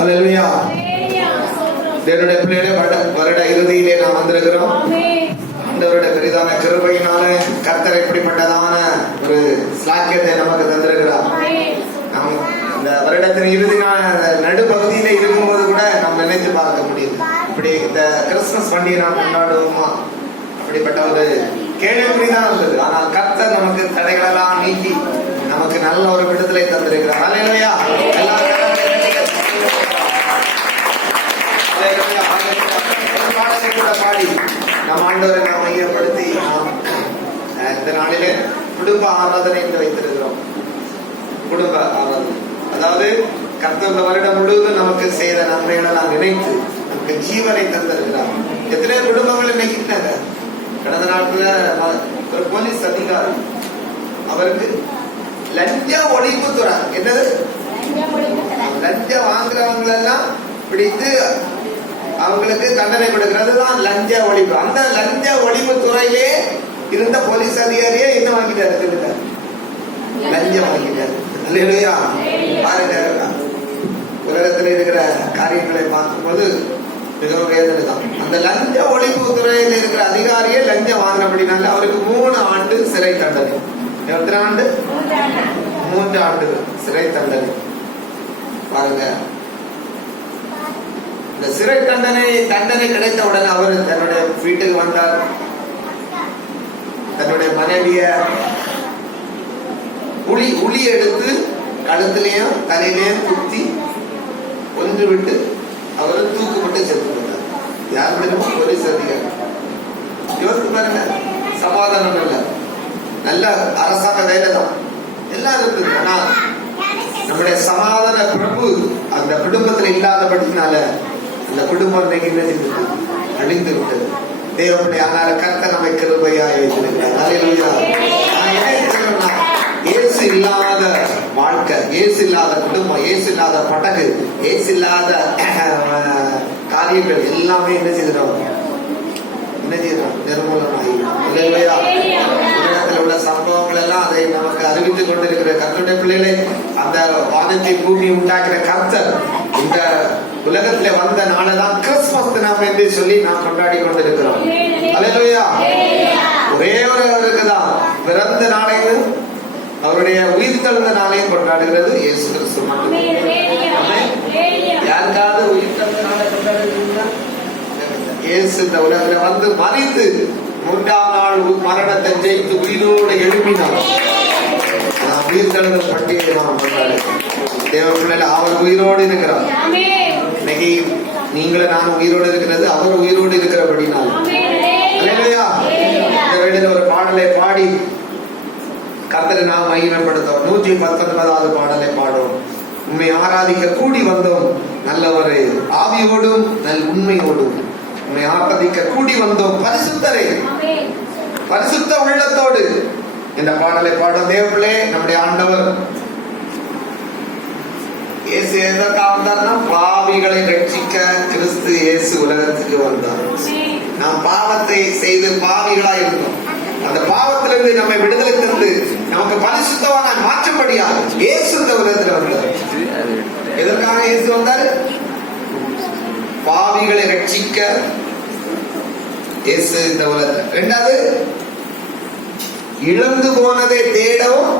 ஹல்லேலூயா. தேவனுடைய பிள்ளைகளே, வருட இறுதியிலே நாம் வந்திருக்கிறோம். ஆண்டவருடைய பெரிதான கிருபையினால கர்த்தர் எப்படிப்பட்டதான ஒரு ஸ்லாக்கியத்தை நமக்கு தந்திருக்கிறார். நாம் இந்த வருடத்தின் இறுதி நடுப்பகுதியில இருக்கும்போது கூட நாம் நினைத்து பார்க்க முடியும், இப்படி இந்த கிறிஸ்துமஸ் பண்டிகை நாம் கொண்டாடுவோமா? அப்படிப்பட்ட ஒரு கேள்விக்குறிதான் இருந்தது. ஆனால் கர்த்தர் நமக்கு தடைகளெல்லாம் நீக்கி நமக்கு நல்ல ஒரு விடுதலை தந்திருக்கிறார். ஹல்லேலூயா. பாடி நம் ஆண்டவரை நாம் மையப்படுத்தி இந்த நாளிலே குடும்ப ஆராதனை என்று வைத்திருக்கிறோம். குடும்ப ஆராதனை, அதாவது கர்த்தர் இந்த வருடம் முழுவதும் நமக்கு செய்த நன்மைகளை நாம் நினைத்து நமக்கு ஜீவனை தந்திருக்கிறார். எத்தனையோ குடும்பங்கள் நினைக்கின்றன. கடந்த நாட்கள் ஒரு போலீஸ் அதிகாரி, அவருக்கு லஞ்ச ஒழிப்புத்துறை, என்னது லஞ்சம் வாங்குறவங்களெல்லாம் பிடித்து அவங்களுக்கு தண்டனை கொடுக்கிறது தான் லஞ்ச ஒழிப்பு. அந்த லஞ்ச ஒழிப்பு துறையிலே இருந்த போலீஸ் அதிகாரியே என்ன வாங்கிட்டாரு? லஞ்சம் வாங்கிட்டாரு. அல்லேலூயா. பாருங்க, உலகத்தில் இருக்கிற காரியங்களை பார்க்கும்போது மிகவும் வேதனை தான். அந்த லஞ்ச ஒழிப்பு துறையில் இருக்கிற அதிகாரியே லஞ்சம் வாங்கினபடினால அவருக்கு 3 ஆண்டு சிறை தண்டனை. எத்தனை ஆண்டு? 3 ஆண்டு சிறை தண்டனை. பாருங்க, இந்த சிறை தண்டனை கிடைத்த உடனே அவர் தன்னுடைய வீட்டுக்கு வந்தார். தன்னுடைய மனைவிய உளி எடுத்து கழுத்திலையும் தலையிலையும் குத்தி கொன்று விட்டு அவரை தூக்குப்பட்டு செத்து போட்டார். யார் தெரியுமா? போலீஸ் அதிகாரி. யோசித்து பாருங்க, சமாதானம் இல்லை, நல்ல அரசாங்க வேலை தான், எல்லாம் இருக்குது. ஆனா நம்முடைய சமாதான பிரபு அந்த குடும்பத்தில் இல்லாதபடினால அந்த குடும்பம் அழிந்து விட்டது. தேவனுடைய ஆனால் கர்த்தர் நம்மை கிருபையாய் வைத்திருக்கிறார். ஹல்லேலூயா. இயேசு இல்லாத வாழ்க்கை, இயேசு இல்லாத குடும்பம், இயேசு இல்லாத படகு, இயேசு இல்லாத காரியங்கள் எல்லாமே என்ன செய்யறோம்? நிர்மூலமாகி. ஹல்லேலூயா. உலகத்தில் உள்ள சம்பவங்கள் எல்லாம் அதை நமக்கு அறிவித்துக் கொண்டிருக்கிற கர்த்தருடைய பிள்ளைகளை, அந்த வானத்தை பூமி உண்டாக்குற கர்த்தர் இந்த உலகத்துல வந்த நாளதான் கிறிஸ்துமஸ் தினம் என்று சொல்லி நாம் கொண்டாடி கொண்டிருக்கிறோம். ஹல்லேலூயா. ஒரே ஒரு இருக்குதான் பிறந்த நாளையும் அவருடைய உயிர் தெழுந்த நாளையும் கொண்டாடுகிறது இயேசு கிறிஸ்து மட்டுமே. யாருக்காவது உயிர் தெழுந்த நாளை கொண்டாடுகிறீங்களா? இயேசு இந்த உலகத்துல வந்து மரித்து 3ஆம் நாள் மரணத்தை ஜெயித்து உயிரோடு எழுப்பினார். உயிர் தெழுந்த பண்டிகை நாம் கொண்டாடுகிறோம். தேவ பிள்ளைல அவர் உயிரோடு இருக்கிறார். இன்னைக்கு நீங்களும் நான் உயிரோடு இருக்கிறது அவர் உயிரோடு இருக்கிறபடினால். அல்லேலூயா. இந்த வேளையில ஒரு பாடலை பாடி கர்த்தரை நாம் மகிமைப்படுத்தோம். 119வது பாடலை பாடுவோம். உண்மை ஆராதிக்க கூடி வந்தோம், நல்ல ஒரு ஆவியோடும் நல் உண்மையோடும் உண்மை ஆராதிக்க கூடி வந்தோம் பரிசுத்தரை, பரிசுத்த உள்ளத்தோடு இந்த பாடலை பாடும். தேவர்களே, நம்முடைய ஆண்டவர் இயேசு எதற்காக வந்தார்னா பாவிகளை ரட்சிக்க கிறிஸ்து இயேசு உலகத்துக்கு வந்தார். நாம் பாவத்தை செய்து பாவிகளா இருந்தோம். அந்த பாவத்திலிருந்து நம்மை விடுதலை தந்து நமக்கு பரிசுத்தமான மாற்றப்படியா இயேசு இந்த உலகத்தில் வந்தார். எதற்காக இயேசு வந்தார்? பாவிகளை ரட்சிக்க இயேசு இந்த உலகத்தில். 2வது, இழந்து போனதை தேடவும்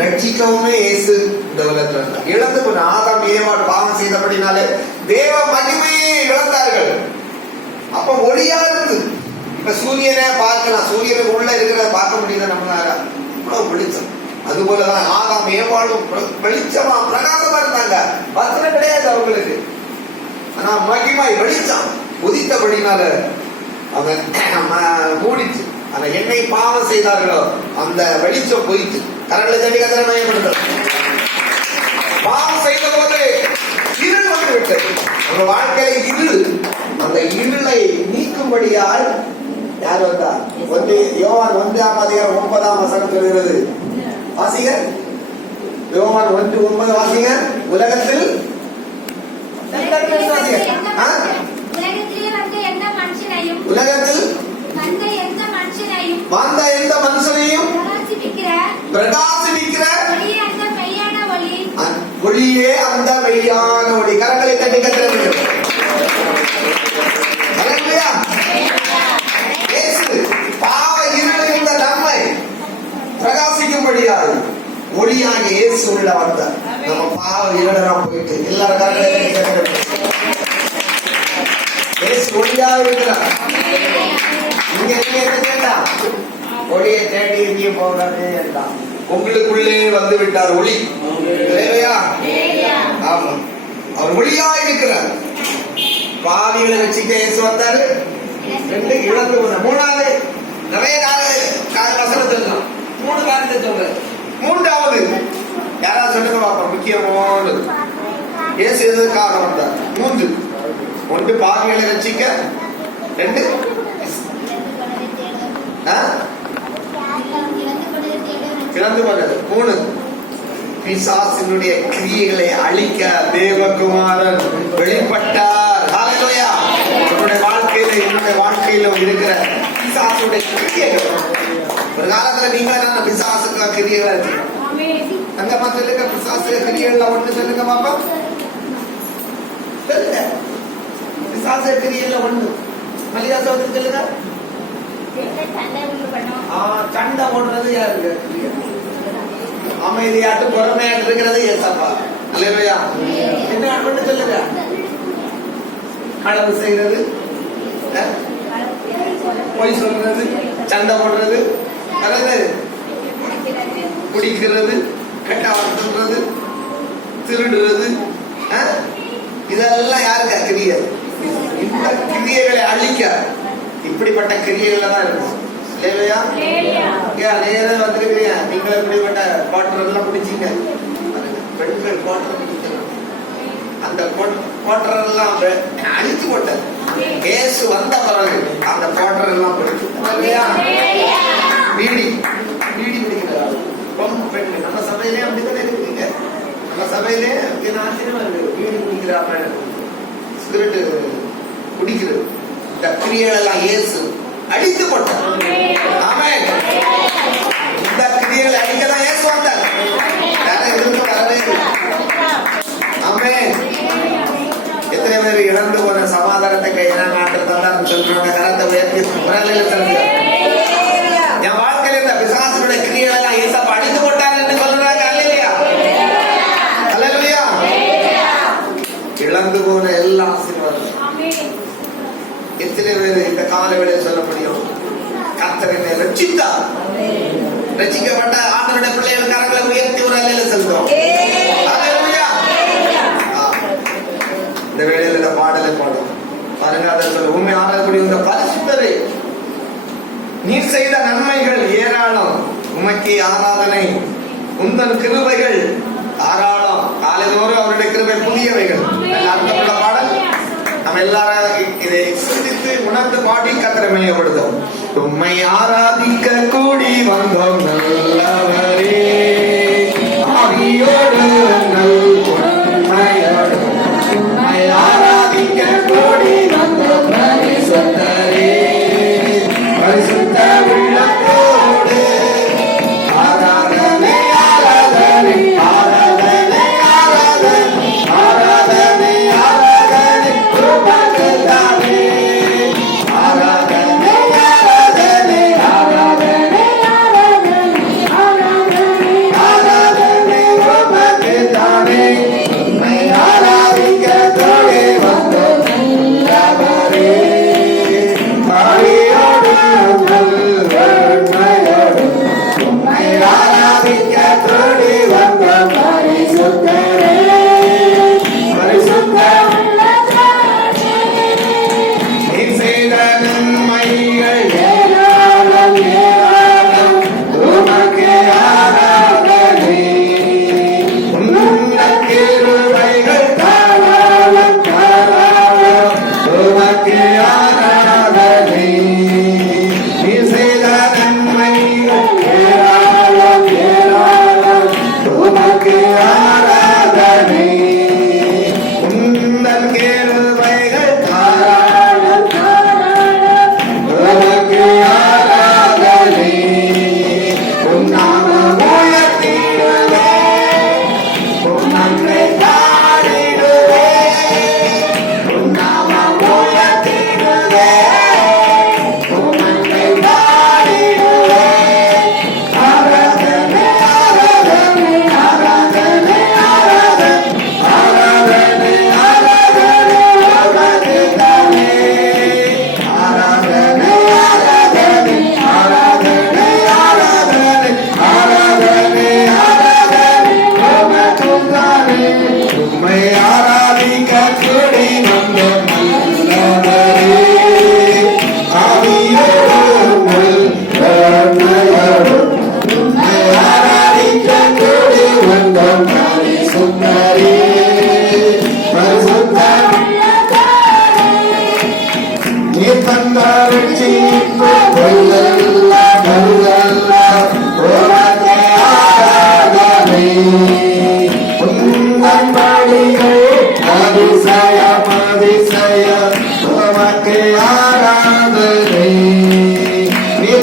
ரட்சிக்கவுமே இயேசு இந்த உலகத்தில் வந்தார். இழந்து போன ஆதாம் ஏவாள் பாவம் செய்தபடினாலே தேவ மகிமையை இழந்தார்கள். அப்ப ஒளியா இருந்து இப்ப சூரியனை பார்க்கலாம், சூரியனுக்கு உள்ள இருக்கிறத பார்க்க முடியுது நம்மளால, அவ்வளவு வெளிச்சம். அது போலதான் ஆதாம் ஏவாளும் வெளிச்சமா பிரகாசமா இருந்தாங்க. வசனம் கிடையாது அவங்களுக்கு, ஆனா மகிமை வெளிச்சம் உதித்தபடினால அவங்க மூடிச்சு. அந்த என்னை பாவம் செய்தார்களோ அந்த வெளிச்சம் போயிட்டு கரங்களை தட்டி கத்தரை மையப்படுத்த. பாவம் செய்த போது இருள் வந்து விட்டது உங்க வாழ்க்கையில. இருள், அந்த இருளை நீக்கும்படியால் யார் வந்தா? யோவான் 1:9 சொல்கிறது. வாசிங்க, யோவான் 1:9 வாசிங்க. உலகத்தில் உலகத்தில் வந்த எந்த மனுஷனையும் பிரகாசிக்கிற ஒளியே அந்த மெய்யான ஒளி. கரங்களை தட்டி கட்டுறது. பாவ இருள் இருந்த நம்மை பிரகாசிக்கும்படியாக ஒளியாக இயேசு உள்ள வந்தார். நம்ம பாவ இருளெல்லாம் போயிட்டு எல்லாரும் கரங்களை தட்டி கட்டுறது. இயேசு ஒளியாக இருக்கிறார். நீங்க என்ன கேட்டான்? ஒளியை தேடி எங்கே போகிறது என்றான். உங்களுக்குள்ளே வந்து விட்டார் ஒளி. ஆமா, அவர் ஒளியா இருக்கிறார். பாவிகளை வச்சுக்க இயேசு வந்தாரு. ரெண்டு இழந்து போன. மூணாவது நிறைய வசனத்தில் 3 காரியத்தை சொல்ற. மூன்றாவது யாராவது சொல்லுங்க பாப்பா. முக்கியமான இயேசு எதற்காக வந்தார்? 3. 1 பாவிகளை ரட்சிக்க, 2 இழந்து போனது, 3 பிசாசினுடைய கிரியைகளை அழிக்க தேவகுமாரன் வெளிப்பட்டார். ஹல்லேலூயா. உங்களுடைய வாழ்க்கையில என்னுடைய வாழ்க்கையில இருக்கிற பிசாசுடைய கிரியைகள், ஒரு காலத்துல நீங்க என்ன பிசாசுக்கு கிரியைகளா இருக்கு. அங்கம்மா சொல்லுங்க, பிசாசு கிரியைகள்ல ஒண்ணு சொல்லுங்க பாப்பா. சொல்லுங்க, பிசாசு கிரியைகள்ல ஒண்ணு மல்லிகா சோதரி சொல்லுங்க. சண்டை போடுறது யாருக்கு? அமைதியாட்டு பொறுமையாட்டு இருக்கிறது ஏசப்பா. அல்லேலூயா. என்ன பண்ண சொல்லுங்க. களவு செய்யறது, பொய் சொல்றது, சண்டை போடுறது, குடிக்கிறது, கெட்ட வார்த்தை, திருடுறது, இதெல்லாம் யாருக்கா கிரியை? இந்த கிரியைகளை அழிக்க இப்படிப்பட்ட கிரியைகள் தான் இருக்கும். வந்துருக்கிறீங்க. நீங்களும் இப்படிப்பட்ட குவார்டர் எல்லாம் பிடிச்சிங்க. பெண்கள் குவார்டர் பிடிக்கலாம். அந்த குவார்டர் எல்லாம் அழிச்சு போட்ட கேஸ் வந்த பிறகு அந்த குவார்டர் எல்லாம் பிடிச்சு வீடி பிடிக்கிறார். பெண்கள் நம்ம சபையிலே அப்படித்தானே இருக்குங்க. நம்ம சபையிலே ஆச்சரியமா இருக்கு. வீடி பிடிக்கிறாங்க, சிகரெட்டு குடிக்கிறது. இந்த கிரியைகள் எல்லாம் இயேசு அடித்து போட்டார். ஆமென். இந்த கிரியைகளை அடிக்கதான் இயேசு வந்தார். வேற எதுவும் வரவே இல்லை. ஆமென். எத்தனை பேர் இழந்து போன சமாதானத்தை கையில நாட்டுறதான்னு சொல்றாங்க. கரத்தை உயர்த்தி சொல்லுங்க. என் வாழ்க்கையில இந்த பிசாசுடைய கிரியைகள் எல்லாம் இயேசப்பா அடித்து போட்டார் என்று சொல்றாங்க. அல்லேலூயா. அல்லேலூயா. இழந்து போன எல்லா ஆசீர்வாதம் எத்தனை பேர் இந்த காலவேளையை சொல்ல முடியும்? கர்த்தர் என்னை ரட்சித்தார். ரட்சிக்கப்பட்ட ஆண்டவருடைய பிள்ளைகள் கரங்களை உயர்த்தி ஒரு அல்லேலூயா சொல்றோம். அல்லேலூயா. இந்த வேளையில இந்த பாடலை பாடும் பாருங்க. அதை சொல்ல உண்மை ஆராயக்கூடிய இந்த பரிசுத்தரே, நீர் செய்த நன்மைகள் ஏராளம், உமக்கு ஆராதனை, உந்தன் கிருபைகள் தாராளம். காலைதோறும் அவருடைய கிருபை புதியவைகள். அர்த்தமுள்ள பாடல். நம்ம எல்லாரும் இதை சிந்தித்து உணர்ந்து பாடி கர்த்தரை மையப்படுத்தும். உம்மை ஆராதிக்க கூடி வந்தோம் நல்லவரே, ஆவியோடு உண்மையோடு உம்மை ஆராதிக்க கூடி வந்தோம் பரிசுத்தரே, பரிசுத்த உள்ளத்தோடு ஆராதனை ஆராதனை ஆராதனை ஆராதனை ஆராதனை ஆராதனை உமக்குதானே. ஆராதனை ஆராதனை ஆராதனை ஆராதனை ஆராதனை ஆராதனை உமக்கு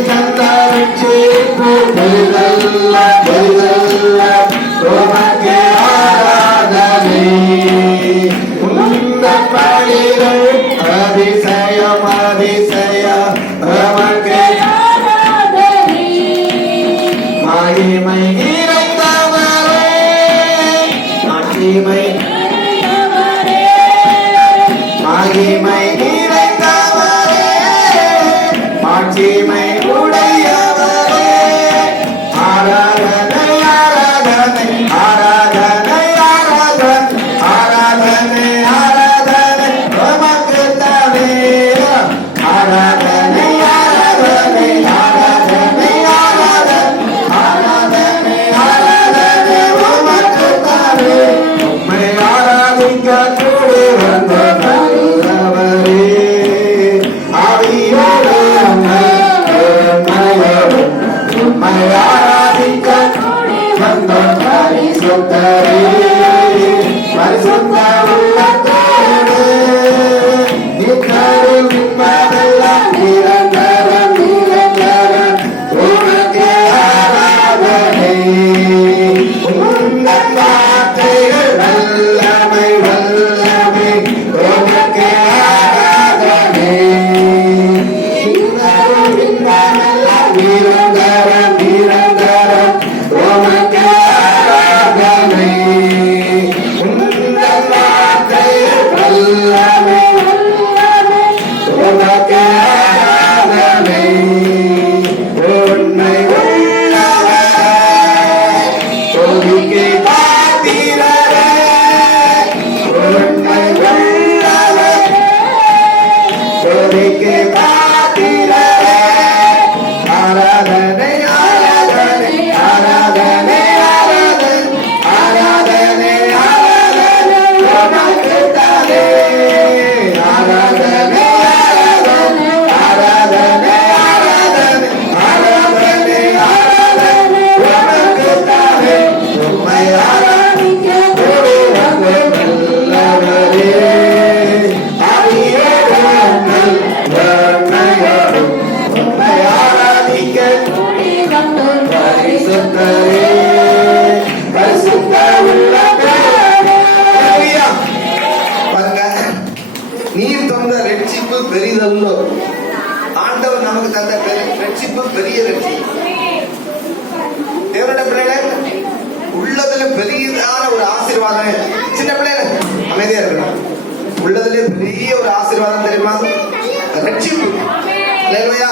தந்தரிச்சு பெரிதல்ல பெரிதல்ல உமக்கு ஆராதனை உந்த பணிகள் அதிசயம் அதிசயம் உமக்கு மகிமை நிறைந்தவரே மகிமை மகிமை நிறைந்தவரே மாட்சிமை உடையவரே ஆராதனை ஆராதனை ஆராதனை ஆராதனை ஆராதனை ஆராதனை உமக்கு தானே ஆராதனை ஆராதனை ஆராதனை ஆராதனை ஆராதனை உமக்கு தானே உம்மை ஆராதிக்க கூடி வந்த நல்லவரே ஆவியோடு உம்மை ஆராதிக்க வந்த பரிசுத்தரே பரிசுத்த உள்ளத்தோடு நிற்பதெல்லாம் நிரந்தரம் நிரந்தரம் உனக்கு ஆராதனை உங்கள் வார்த்தைகள் வல்லமை வல்லமை உனக்கு ஆராதனை நிரந்தரம் நிரந்தரம் உனக்கு ஆராதனை உங்கள் வார்த்தைகள் வல்லமை உனக்கு ஆராதனை உண்மை உள்ளவரே கோரிக்கை பாத்திரரே உண்மை உள்ளவரே கோரிக்கை பாத்திரரே ஆராதனை ஆராதனை ஆராதனை ஆராதனை ஆராதனை ஆராதனை உமக்கு தானே ஆராதனை ஆராதனை ஆராதனை ஆராதனை ஆராதனை உமக்கு தானே உம்மை ஆராதிக்க கூடி வந்த நல்லவரே ஆவியோடு வல்லமையோடு உம்மை ஆராதிக்க கூடி வந்த பரிசுத்தரே பரிசுத்த உள்ளத்தோடு பாருங்க நீர் தந்த ரட்சிப்பு பெரிதல்லோ ஆண்டவர் நமக்கு தந்த ரட்சிப்பு பெரிய ரட்சிப்பு தேவனுடைய பிள்ளைகளே உள்ளதுல பெரியதான ஒரு ஆசீர்வாதம் சின்ன பிள்ளைகள் அமைதியா இருக்கணும் உள்ளதுல பெரிய ஒரு ஆசீர்வாதம் தெரியுமா ரட்சிப்பு இல்லையா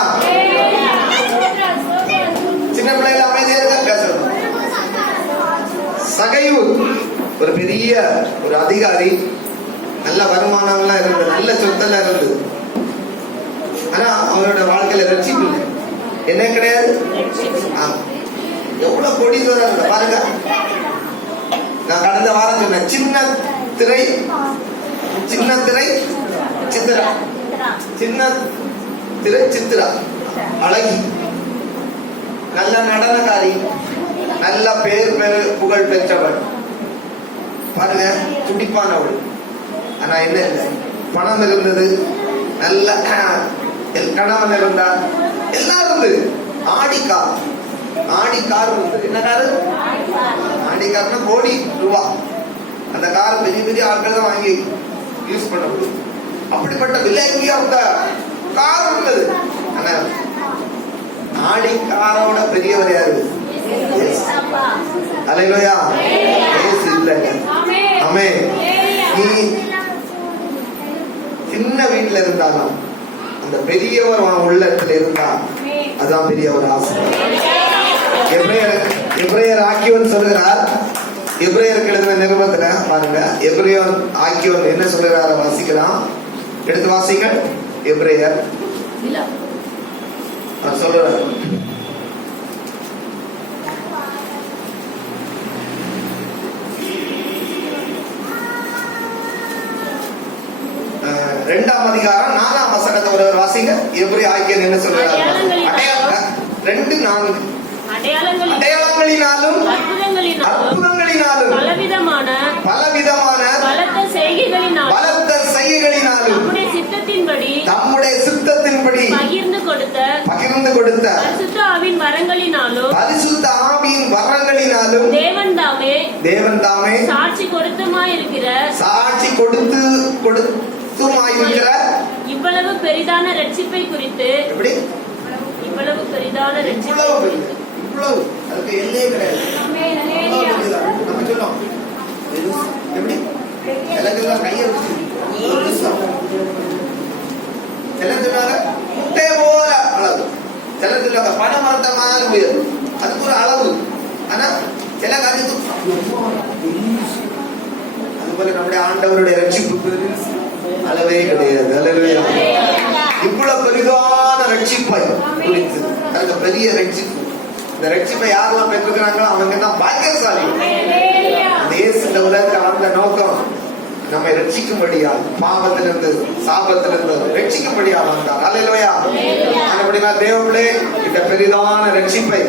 சின்ன பிள்ளைகள் அமைதியா இருக்க பேசணும் சகைவு ஒரு பெரிய ஒரு அதிகாரி நல்ல வருமானம்லாம் இருந்தது நல்ல சொத்தெல்லாம் இருந்தது ஆனா அவரோட வாழ்க்கையில ரட்சிப்பு இல்லை என்ன கிடையாது எவ்வளவு கொடிதோர பாருங்க நான் கடந்த வாரம் சொன்னேன் சின்ன திரை சித்திரா சின்ன திரை சித்திரா அழகி நல்ல நடனக்காரி நல்ல பேர் புகழ் பெற்றவள் பாருங்க துடிப்பானவள் ஆனா என்ன இல்லை பணம் இருந்தது நல்ல கணவன் இருந்தார் எல்லாம் இருந்தது ஆடி கார் இருந்தது என்ன காரு ஆடி கார்னா கோடி ரூபா அந்த கார் பெரிய பெரிய ஆட்கள் தான் வாங்கி யூஸ் பண்ண முடியும் அப்படிப்பட்ட விலைக்கு அந்த கார் இருந்தது ஆனா ஆடி காரோட பெரியவர் யாரு அல்லேலூயா இயேசு இல்லங்க ஆமென் நீ சின்ன வீட்டுல இருந்தாலும் அந்த பெரியவர் உள்ளத்துல இருந்தா அதான் பெரிய ஒரு ஆசை எபிரேயர் ஆக்கியோன் சொல்லுகிறார் எபிரேயருக்கு எழுதின நிருபத்துல பாருங்க எபிரேயர் ஆக்கியோன் என்ன சொல்லுகிறார வாசிக்கலாம் எடுத்து வாசிங்க எபிரேயர் சொல்றார் ரெண்டாம் அதிகாரம் 4ஆம் வசனத்தை ஒருவர் வாசிங்க. எப்படி ஆக்கியன் என்ன சொல்றாரு? அடையாளங்களினாலும் அற்புதங்களினாலும் பலவிதமான பலத்த செய்கைகளினாலும் நம்முடைய சித்தத்தின்படி விருப்பத்தின்படி பகிர்ந்து கொடுத்த பரிசுத்த ஆவியின் வரங்களினாலும் தேவன் தாமே சாட்சி கொடுத்துமாயிருக்கிற இவ்வளவு பெரிதான ரட்சிப்பை குறித்து இவ்வளவு அதுக்கு எல்லையே கிடையாது. நம்ம சொல்லும் எப்படி எல்லாம் கையை செல்லத்துக்காக முட்டை போல அளவு, செல்லத்துக்காக பணமரத்தமாக உயர், அதுக்கு ஒரு அளவு. ஆனா சில காரியத்துக்கு அதுபோல நம்முடைய ஆண்டவருடைய ரட்சிப்புக்கு அளவே கிடையாது. அல்லேலூயா. இவ்வளவு பெரிதான ரட்சிப்பை குறித்து, அதுக்கு பெரிய ரட்சிப்பு. இந்த ரட்சிப்பை யாரெல்லாம் பெற்றிருக்கிறாங்களோ அவங்க தான் பாக்கியசாலி. இந்த உலகத்தில் வந்த நோக்கம் நம்மை ரட்சிக்கும்படியா, பாவத்திலிருந்து சாபத்திலிருந்து ரட்சிக்கும்படியா வந்தார். அல்லேலூயா. அப்படின்னா தேவனே இந்த பெரிதான ரட்சிப்பை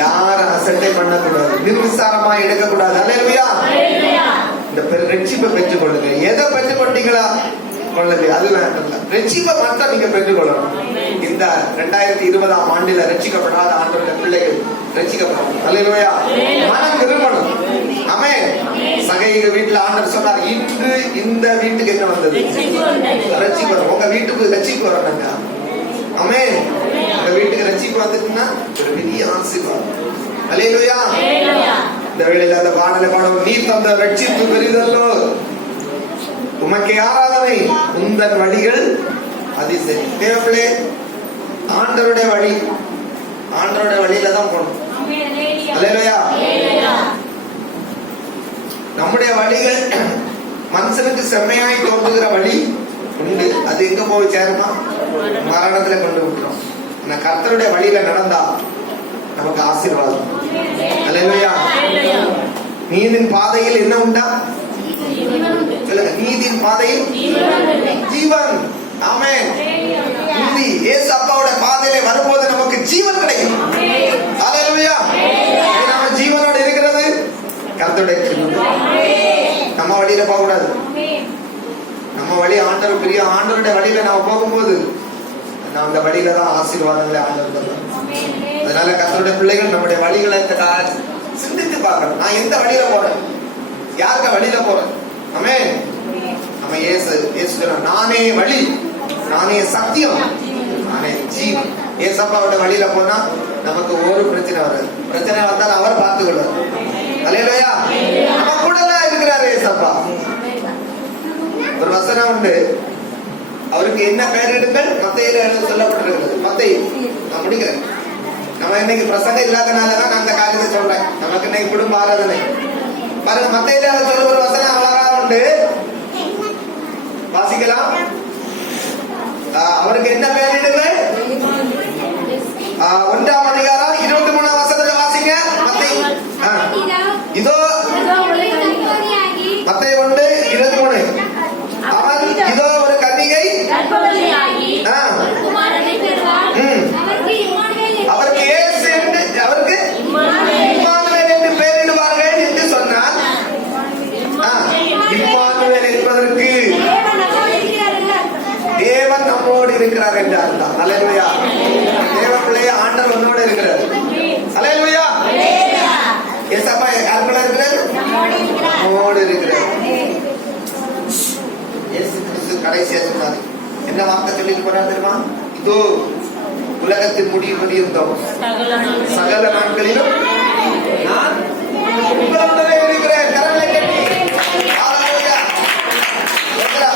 யாரும் அசட்டை பண்ணக்கூடாது, நிர்விசாரமா எடுக்கக்கூடாது. அல்லேலூயா. இந்த ரட்சிப்பை பெற்றுக் கொள்ளுங்க. எதை பெற்றுக் கொண்டீங்களா கொள்ளுங்க, அது வேண்டாம். ரட்சிப்பை மட்டும் நீங்க பெற்றுக்கொள்ளணும். இந்த 2020 ஆண்டில ரட்சிக்கப்படாத ஆண்டவருடைய பிள்ளைகள் ரட்சிக்கப்படணும். அல்லேலூயா. மனம் திரும்பணும். ஆமென். சகைக வீட்டுல ஆண்டவர் சொன்னார், இன்று இந்த வீட்டுக்கு என்ன வந்தது? ரட்சிப்பு வரும். உங்க வீட்டுக்கு ரட்சிப்பு வரணுங்க. ஆமென். உங்க வீட்டுக்கு ரட்சிப்பு வந்துட்டுன்னா ஒரு பெரிய ஆசீர்வாதம். அல்லேலூயா. இந்த வேளையில அந்த பாடலை பாடும், நீ தந்த ரட்சிப்பு பெரிதல்லோ, உமக்கே ஆராதனை, உந்தன் வழிகள் அதிசயம். தேவர்களே, ஆண்டவருடைய வழி, ஆண்டவருடைய வழியில தான் போகணும். அல்லேலூயா. நம்முடைய வழிகள் மனுஷனுக்கு செம்மையாய் தோன்றுகிற வழி உண்டு, அது எங்க போய் சேருமா? மரணத்துல கொண்டு விட்டுரும். கர்த்தருடைய வழியில நடந்தா நமக்கு ஆசீர்வாதம். அல்லேலூயா. நீதின் பாதையில் என்ன உண்டா? சொல்லுங்க, நீதியின் பாதையில் ஜீவன். ஆமென். நீதி இயேசு அப்பாவோட பாதையிலே வரும்போது நமக்கு ஜீவன் கிடைக்கும். அல்லேலூயா. நம்ம ஜீவனோட இருக்கிறது கர்த்தருடைய கிருபை. நம்ம வழியில போக கூடாது. நம்ம வழி ஆண்டவர், பெரிய ஆண்டவருடைய வழியில நாம போகும்போது அந்த வழியில தான் ஆசீர்வாதங்களை ஆண்டவர் தருவார். அதனால கர்த்தருடைய பிள்ளைகள் நம்முடைய வழிகளை சிந்தித்து பார்க்கணும். நான் எந்த வழியில போறேன், யாருக்க வழியில போறேன்? ஆமென். நம்ம இயேசு சொன்னார், நானே வழி, நானே சத்தியம், நானே ஜீவன். ஏசப்பாவோட வழியில போனா நமக்கு ஒரு பிரச்சனை வராது. பிரச்சனை வந்தாலும் அவர் பார்த்துக் கொள்வார். அல்லேலூயா. நம்ம கூட தான் இருக்கிறாரு ஏசப்பா. ஒரு வசனம் உண்டு, அவருக்கு என்ன பெயரிடுங்கள் மத்தேயுல சொல்லப்பட்டிருக்கிறது. மத்தேயு, நான் முடிக்கிறேன். நம்ம இன்னைக்கு பிரசங்கம் இல்லாதனாலதான் நான் அந்த காரியத்தை சொல்றேன். நமக்கு இன்னைக்கு குடும்ப ஆராதனை பாருங்க. மத்தேயுல சொல்ல ஒரு வசனம் அழகா உண்டு, வாசிக்கலாம். அவருக்கு என்ன பெயரிடுங்கள்? 1ஆம் அதிகாரம் 23ஆம் வசனத்தை வாசிங்க. மத்தேயு இதோ, மத்தேயு 1:23. அவன் இதோ ஒரு கன்னிகை அவருக்கு இயேசு என்று, அவருக்கு இம்மானுவேல் என்று பெயரிடுவார்கள் என்று சொன்னார். இம்மானுவேல் என்பதற்கு தேவன் நம்மோடு இருக்கிறார் என்று அர்த்தம். அல்லேலூயா. தேவ பிள்ளைய ஆண்டவர் உன்னோடு இருக்கிறார். அல்லேலூயா. ஏசப்பா யாருக்குள்ள இருக்கிறார்? நம்மோடு இருக்கிறார். இயேசு கிறிஸ்து கடைசியா சொன்னார், என்ன வார்த்தை சொல்லிட்டு போறார் தெரியுமா? இதோ உலகத்தின் முடிவு பரியந்தம் சகல